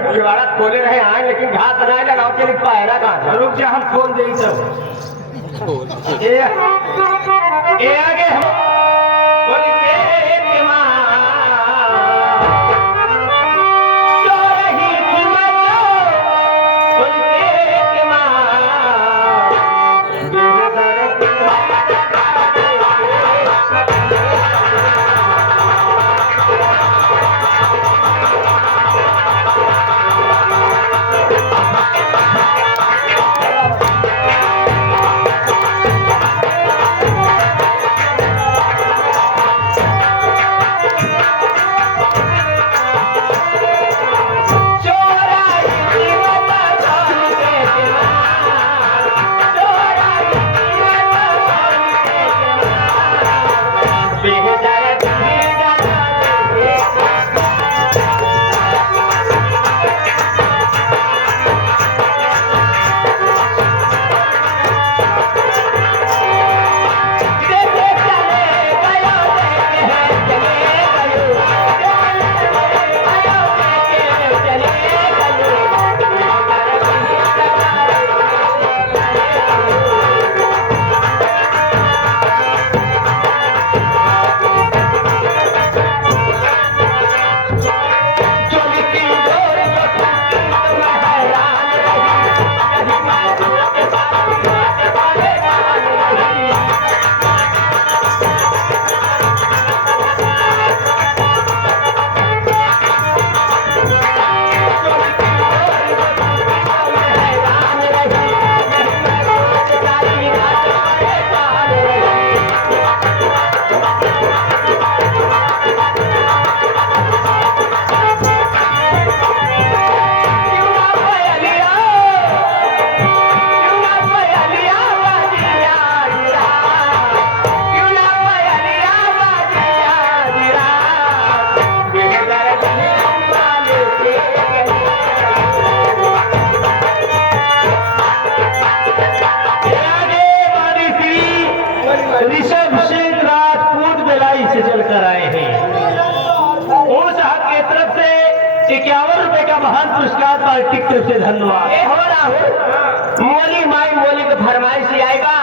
पिछवाड़ा खोले रहे आए लेकिन घास बनाए लगाओ के लिए पहरा कहाँ रुक जा हम खोल दे सब ए आगे हम बोल के मां सो रही थी मैं तो बोल के मां ऋषभ सिंह राजपूत बेलाई से चलकर आए हैं। ओम साहब की तरफ से 51 रुपए का महान पुरस्कार पार्टी की तरफ से धन्यवाद। हो राहुल मोली माई मोली का फरमाइश आएगा